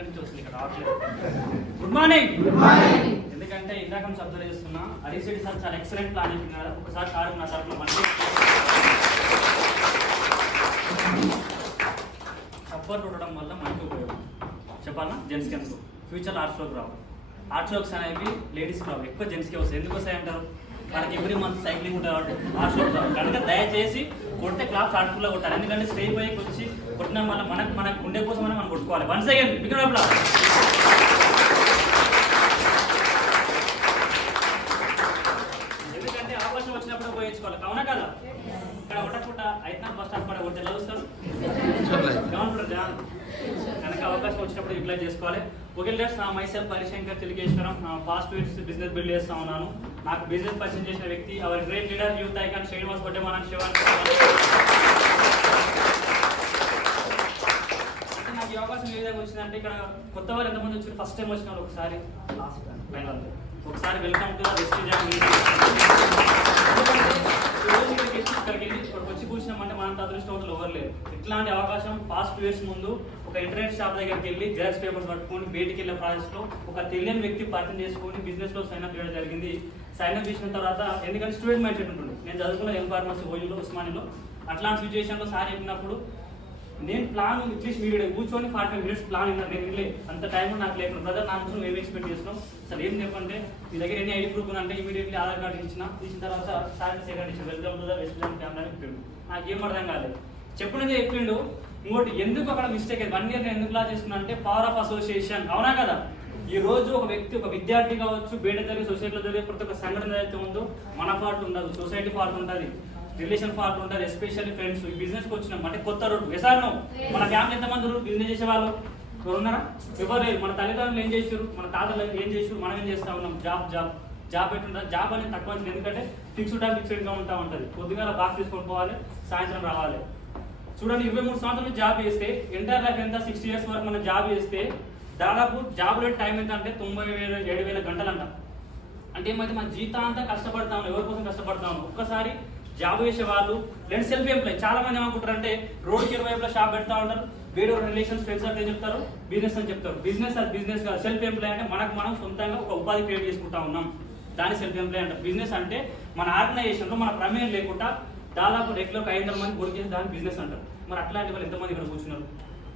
ఇక్కడ నుంచి వస్తుంది ఇక్కడ రావట్లేదు. Good morning. ఎందుకంటే ఇందాక అబ్జర్వ్ చేస్తున్నా అరిసిడి సార్ చాలా ఎక్సలెంట్ ప్లాన్ చెప్పినారు. ఒకసారి సార్ నా తరఫున మంచి సపోర్ట్ ఉండడం వల్ల మంచి ఉపయోగం చెప్పాలన్నా. జెంట్స్కి ఎందుకు ఫ్యూచర్లో ఆర్ట్స్లోకి రావు. ఆర్ట్స్లోకి అనేవి లేడీస్కి రావు, ఎక్కువ జెంట్స్కి వస్తాయి. ఎందుకు వస్తాయి అంటారు? మనకి ఎవ్రీ మంత్ సైక్లింగ్ ఉంటుంది కాబట్టి ఆర్ట్స్లోకి రావు. కనుక దయచేసి కొడితే క్లాస్ ఆర్ట్ఫుల్గా కొట్టాలి. ఎందుకంటే స్టేజ్ పైకి వచ్చి కొట్టిన వల్ల మనకు ఉండే కోసం మనం కొట్టుకోవాలి. 1 సెకండ్ బిగిన్ అప్. ఎందుకంటే అవకాశం వచ్చినప్పుడు ఉపయోగించుకోవాలి. అవునా కదా? ఇక్కడ ఒకటప్పుడు అయితే బస్ స్టాప్ కూడా కొట్టి ఎలా వస్తారు కనుక అవకాశం వచ్చినప్పుడు యూటిలైజ్ చేసుకోవాలి. Okay let's myself Harishankar Telugeshwaram. Past weeks business build చేస్తా ఉన్నాను. నాకు బిజినెస్ పరిచయం చేసిన వ్యక్తి our great leader youth icon Srinivas Kottemanam Sivan. అంటే నాకు ఈ అవకాశం ఏ విధంగా వచ్చిందంటే ఇక్కడ కొత్త వారు ఎంతమంది వచ్చారు? ఫస్ట్ టైం వచ్చిన వాళ్ళు ఒకసారి లాస్ట్ ఫైనల్ ఒకసారి వెల్కమ్ టు ఇక్కడికి వెళ్ళి వచ్చి కూర్చున్నామంటే మనంత అదృష్టవంతులు ఎవరు లేరు. ఇట్లాంటి అవకాశం పాస్ట్ 2 years ముందు ఒక ఇంటర్నెట్ షాప్ దగ్గరికి వెళ్ళి జిరాక్స్ పేపర్స్ పట్టుకొని బయటికి వెళ్ళే ప్రాసెస్లో ఒక తెలియని వ్యక్తి పరిచయం చేసుకొని బిజినెస్లో సైన్ అప్ చేయడం జరిగింది. సైన్ అప్ చేసిన తర్వాత ఎందుకంటే స్టూడెంట్ మైండ్ సెట్ ఉంటుంది. నేను చదువుకున్న ఎంఫార్మసీ ఓయూలో ఉస్మానియాలో అట్లాంటి సిచ్యువేషన్లో సార్ చెప్పినప్పుడు నేను ప్లాన్ అట్లీస్ట్ మీరు కూర్చొని 45 minutes ప్లాన్ విన్నాను. నేను వెళ్ళి అంత టైం నాకు లేకుండా బ్రదర్ నా నుంచి ఏం ఎక్స్పెక్ట్ చేస్తున్నాం సార్ ఏం చెప్పంటే మీ దగ్గర ఎన్ని ఐడి ప్రూఫ్ ఉందంటే ఇమీడియట్లీ ఆధార్ కార్డు తీసిన తర్వాత సార్ సెకండ్ ఇచ్చి welcome to the west family అని చెప్పిండు. నాకు ఏం అర్థం కాలేదు. చెప్పినదే చెప్పిండు. ఇంకోటి ఎందుకు అక్కడ మిస్టేక్ అయింది 1 year నేను ఎందుకు లా చేసుకున్నా అంటే పవర్ ఆఫ్ అసోసియేషన్. అవునా కదా? ఈ రోజు ఒక వ్యక్తి ఒక విద్యార్థి కావచ్చు బయట జరిగే సొసైటీలో జరిగే ప్రతి ఒక్క సంఘటన ఏదైతే ఉందో మన ఫాల్ట్ ఉండదు, సొసైటీ ఫాల్ట్ ఉంటుంది, రిలేషన్ ఫాల్ట్ ఉంటుంది, ఎస్పెషల్లీ ఫ్రెండ్స్. ఈ బిజినెస్ కి వచ్చినాం అంటే కొత్త రోడ్డు ఎసార్ మన ఫ్యామిలీ ఎంతమంది బిజినెస్ చేసే వాళ్ళు ఉన్నారా? ఎవరు లేదు. మన తల్లిదండ్రులు ఏం చేసారు, మన తాతలు ఏం చేసారు, మనం ఏం చేస్తా ఉన్నాం? జాబ్ పెట్టుంటారు. జాబ్ అనేది తక్కువ ఎందుకంటే ఫిక్స్డ్ టైం ఫిక్స్డ్ ఇన్కమ్ ఉంటా ఉంటుంది. కొద్దిగా బాక్స్ తీసుకొని పోవాలి, సాయంత్రం రావాలి. చూడండి 23 సంవత్సరాలు జాబ్ చేస్తే ఎంటైర్ లైఫ్ ఎంత 60 years వరకు మనం జాబ్ చేస్తే దాదాపు జాబ్ రేట్ టైం ఎంత అంటే 97,000 గంటలు అంట. అంటే ఏమైతే మన జీవితాంతా కష్టపడతాము. ఎవరి కోసం కష్టపడతాము? ఒక్కసారి జాబ్ చేసే వాళ్ళు రెండు సెల్ఫ్ ఎంప్లాయ్. చాలా మంది ఏమనుకుంటారు అంటే రోడ్కి ఇరువైపులో షాప్ పెడతా ఉంటారు, వేరే రిలేషన్స్ ఫ్రెండ్స్ అంటే చెప్తారు, బిజినెస్ అని చెప్తారు. బిజినెస్ అది బిజినెస్ కాదు. సెల్ఫ్ ఎంప్లాయ్ అంటే మనం సొంతంగా ఒక ఉపాధి క్రియేట్ చేసుకుంటా ఉన్నాం, దాని సెల్ఫ్ ఎంప్లాయ్ అంటారు. బిజినెస్ అంటే మన ఆర్గనైజేషన్లో మన ప్రమేయం లేకుండా దాదాపు రెగ్యులర్ 500 మంది వర్క్ చేసి దాన్ని బిజినెస్ అంటారు. మరి అట్లాంటి వాళ్ళు ఎంతమంది ఇక్కడ కూర్చున్నారు?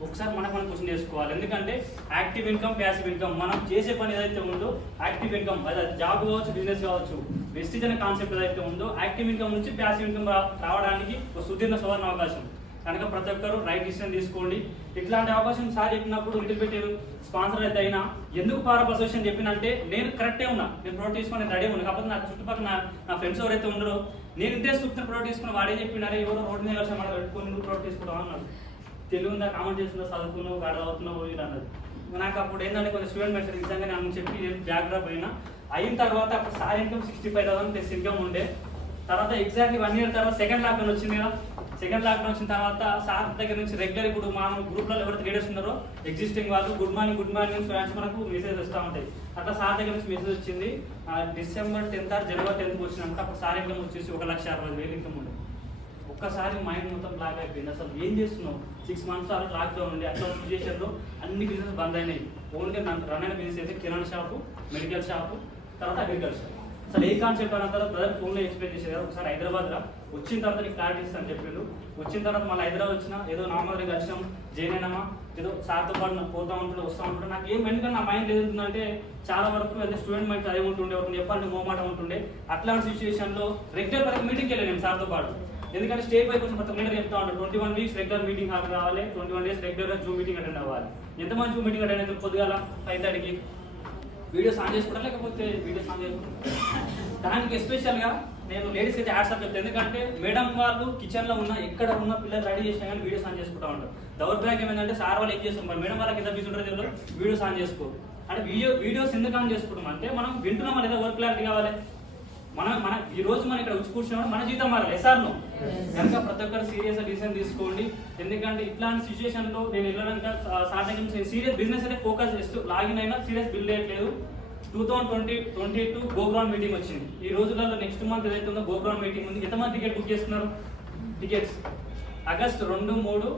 ఒకసారి మనం క్వశ్చన్ చేసుకోవాలి. ఎందుకంటే యాక్టివ్ ఇన్కమ్, ప్యాసివ్ ఇన్కమ్, మనం చేసే పని ఏదైతే ఉందో యాక్టివ్ ఇన్కమ్, అదే జాబ్ కావచ్చు, బిజినెస్ కావచ్చు, వెస్టిజ్ అనే కాన్సెప్ట్ ఏదైతే ఉందో యాక్టివ్ ఇన్కమ్ నుంచి ప్యాసివ్ ఇన్కమ్ రావడానికి ఒక సుదీర్ఘ సువర్ణ అవకాశం. కనుక ప్రతి ఒక్కరు రైట్ డిసిషన్ తీసుకోండి. ఇట్లాంటి అవకాశం సార్ చెప్పినప్పుడు లిటిల్ బిట్ స్పాన్సర్ అయితే అయినా ఎందుకు పవర్ ఆఫ్ అసోసియేషన్ చెప్పినంటే నేను కరెక్టే ఉన్నా, నేను ప్రోడక్ట్ తీసుకుని రెడీ ఉన్నా. కాకపోతే నాకు చుట్టుపక్కల నా ఫ్రెండ్స్ ఎవరైతే ఉన్నారో నేను ఇంట్రెస్ట్ చూపుతున్న ప్రోడక్ట్ తీసుకుని వాడే చెప్పినారే ఎవరో రోడ్డు మీద కలిసి మనం పెట్టుకొని నువ్వు ప్రోడక్ట్ తీసుకుంటావు అన్నాడు. తెలుగు ఉందా, కామెంట్ చేస్తుందా, చదువుకున్నావు, గాడ చదువుతున్నావు అన్నది. నాకు అప్పుడు ఏంటంటే కొంచెం స్టూడెంట్ మెసేజ్ నిజంగా నేను చెప్పి నేను బ్యాక్ డ్రాప్ అయిన తర్వాత అప్పుడు సార్ ఇన్కమ్ 65,000 ప్లస్ ఇన్కమ్ ఉండే. తర్వాత ఎగ్జాక్ట్లీ 1 year తర్వాత సెకండ్ లాక్డౌన్ వచ్చింది కదా. సెకండ్ లాక్డౌన్ వచ్చిన తర్వాత సార్ దగ్గర నుంచి రెగ్యులర్ ఇప్పుడు మనం గ్రూప్లో ఎవరైతే లీడర్స్ ఉన్నారో ఎగ్జిస్టింగ్ వాళ్ళు గుడ్ మార్నింగ్ మనకు మెసేజ్ వస్తూ ఉంటాయి. అట్లా సార్ దగ్గర నుంచి మెసేజ్ వచ్చింది. December 10th or January 10th వచ్చినప్పుడు అప్పుడు సార్ ఇన్కమ్ వచ్చేసి 1,60,000 ఇన్కమ్ ఉండే. ఒక్కసారి మైండ్ మొత్తం బ్లాక్ అయిపోయింది. అసలు ఏం చేస్తున్నావు? 6 months అలా లాక్డౌన్ ఉండే. అట్లా సిచ్యువేషన్లో అన్ని బిజినెస్ బంద్ అయినాయి. ఓన్లీ నాకు రన్ అయిన బిజినెస్ అయితే కిరాణా షాపు, మెడికల్ షాపు, తర్వాత అగ్రికల్చర్. అసలు ఏ కాన్సెప్ట్ అన్న తర్వాత బ్రదర్ ఫోన్లో ఎక్స్ప్లెయిన్ చేసేది. ఒకసారి హైదరాబాద్ రా, వచ్చిన తర్వాత నీకు క్లారిటీ ఇస్తాను చెప్పిండు. వచ్చిన తర్వాత మళ్ళీ హైదరాబాద్ వచ్చినా ఏదో నార్మల్గా కలిసాం, జైనైనామా ఏదో సార్తో పాటు నాకు పోతా ఉంటుండే, వస్తూ ఉంటుండే. నాకు ఏం ఎందుకంటే నా మైండ్ ఏదంటే చాలా వరకు అదే స్టూడెంట్ మైండ్ అదే ఉంటుండే, ఒకటి చెప్పాలంటే మోమాట ఉంటుండే. అట్లాంటి సిచ్యువేషన్లో రెగ్యులర్ వరకు మీటింగ్కి వెళ్ళాను నేను సార్తో పాటు. ఎందుకంటే స్టేట్ బై కొంచెం ప్రతి లీడర్ చెప్తా ఉంటాడు 21 weeks రెగ్యులర్ మీటింగ్ హాజరు రావాలి, 21 days రెగ్యులర్గా జూమ్ మీటింగ్ అటెండ్ అవ్వాలి. ఎంతమంది జూమ్ మీటింగ్ అటెండ్ అయితే పొద్దుగాల 5:30కి వీడియోస్ ఆన్ చేసుకోవడం, లేకపోతే వీడియోస్ ఆన్ చేసుకోవడం. దానికి ఎస్పెషల్గా నేను లేడీస్ అయితే యాడ్స్ చెప్తాను. ఎందుకంటే మేడం వాళ్ళు కిచెన్లో ఉన్న ఎక్కడ ఉన్న పిల్లలు రెడీ చేసినా కానీ వీడియోస్ ఆన్ చేసుకుంటా ఉంటారు. దౌర్భాగ్యం ఏంటంటే సార్ వాళ్ళు ఏం చేస్తున్నారు, మేడం వాళ్ళకి ఎంత బిజీ ఉంటారో తెలియదు, వీడియోస్ ఆన్ చేసుకో అంటే వీడియోస్ ఎందుకు ఆన్ చేసుకుంటాం అంటే మనం వింటున్నాం లేదా వర్క్ క్లారిటీ కావాలి. మన ఈ రోజు మనం ఇక్కడ వచ్చి కూర్చున్నాం, మన జీతం మారాలి. ఎస్ఆర్ను కనుక ప్రతి ఒక్కరు సీరియస్ డిసిషన్ తీసుకోండి. ఎందుకంటే ఇట్లాంటి సిచ్యువేషన్లో నేను వెళ్ళడానికి సార్ దగ్గర సీరియస్ బిజినెస్ అయితే ఫోకస్ చేస్తూ లాగిన్ అయినా సీరియస్ బిల్డ్ చేయట్లేదు. 2022 గోగ్రౌండ్ మీటింగ్ వచ్చింది. ఈ రోజులలో నెక్స్ట్ మంత్ ఏదైతే ఉందో గోగ్రౌండ్ మీటింగ్ ఉంది. ఎంతమంది టికెట్ బుక్ చేసుకున్నారు? టికెట్స్ August 2, 3,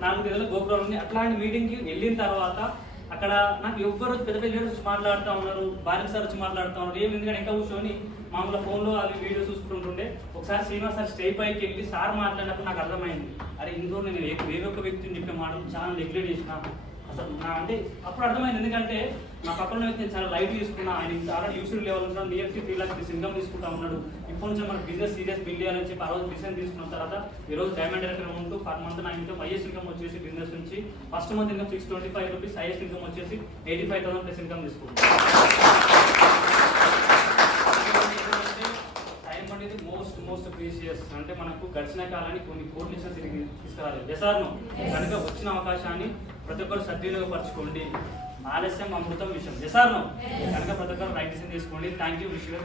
4 తేదీలో గోగ్రౌండ్ ఉంది. అట్లాంటి మీటింగ్కి వెళ్ళిన తర్వాత అక్కడ నాకు ఎవ్వరు పెద్ద పెద్ద లీడర్స్ వచ్చి మాట్లాడుతూ ఉన్నారు, భారత్ సార్ వచ్చి మాట్లాడుతూ ఉన్నారు. ఏమి ఎందుకంటే ఇంకా కూర్చొని మామూలు ఫోన్లో అవి వీడియో చూసుకుంటుంటే ఒకసారి శ్రీనివాస్ సార్ స్టేజ్ పైకి వెళ్ళి సార్ మాట్లాడినప్పుడు నాకు అర్థమైంది, అరే ఇందులో నేను వేరే ఒక వ్యక్తిని చెప్పే మాటలు చాలా నెగ్లెక్ట్ చేసిన. అసలు నా అంటే అప్పుడు అర్థమైంది, ఎందుకంటే నా పక్కన వ్యక్తి నేను చాలా లైట్ తీసుకున్నా. ఆయన ఆల్రెడీ యూసీ లెవెల్ ఉన్నాడు, నియర్ 3 lakhs ఇన్కమ్ తీసుకుంటా ఉన్నాడు. ఇప్పటి నుంచి మన బిజినెస్ సీరియస్ బిల్డ్ చేయాలని చెప్పి ఆ రోజు డిసిజన్ తీసుకున్న తర్వాత ఈ రోజు డైమండ్ డైరెక్టర్ ఉంటూ పర్ మంత్ నా ఇన్కమ్ హైయెస్ట్ ఇన్కమ్ వచ్చేసి బిజినెస్ నుంచి first month income 625 rupees, highest income వచ్చేసి 85,000 ప్లస్ ఇన్కమ్ తీసుకుంటాం. టైం అనేది మోస్ట్ ప్రీషియస్. అంటే మనకు గడిచిన కాలాన్ని కొన్ని కోట్లు తిరిగి తీసుకురాలేదు. ఎసార్ను కనుక వచ్చిన అవకాశాన్ని ప్రతి ఒక్కరు సద్వినియోగపరచుకోండి. ఆలస్యం అమృతం విషయం. ఎసార్ను కనుక ప్రతి ఒక్కరు రైట్ డిసిజన్ తీసుకోండి. Thank you. Wish you.